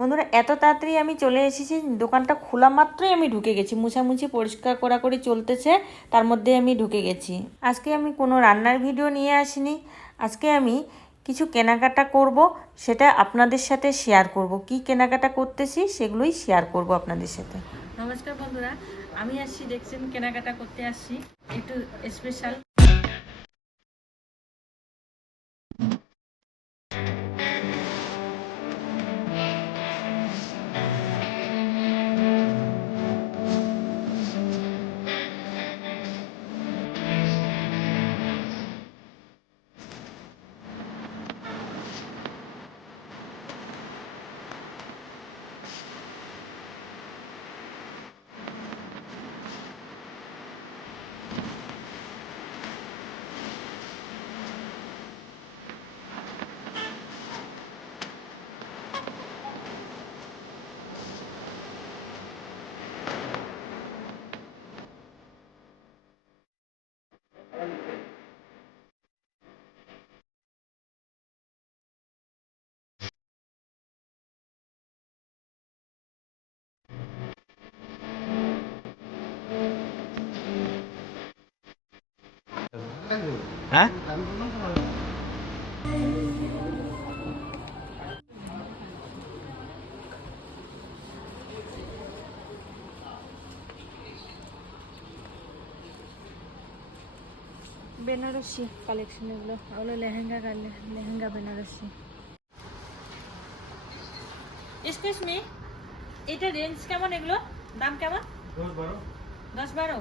বন্ধুরা এত তাড়াতাড়ি আমি চলে এসেছি, দোকানটা খোলা মাত্রই আমি ঢুকে গেছি। মুছামুছি পরিষ্কার করাকরি চলতেছে, তার মধ্যে আমি ঢুকে গেছি। আজকে আমি কোনো রান্নার ভিডিও নিয়ে আসিনি, আজকে আমি কিছু কেনাকাটা করব, সেটা আপনাদের সাথে শেয়ার করব। কি কেনাকাটা করতেছি সেগুলোই শেয়ার করব আপনাদের সাথে। নমস্কার বন্ধুরা, আমি আসছি, দেখছেন কেনাকাটা করতে আসছি একটু স্পেশাল। হ্যাঁ বেনারসি কালেকশন, এগুলো লেহেঙ্গা লেহেঙ্গা বেনারসি। এক্সকিউজ মি, এটা রেঞ্জ কেমন, এগুলো দাম কেমন? 10-12।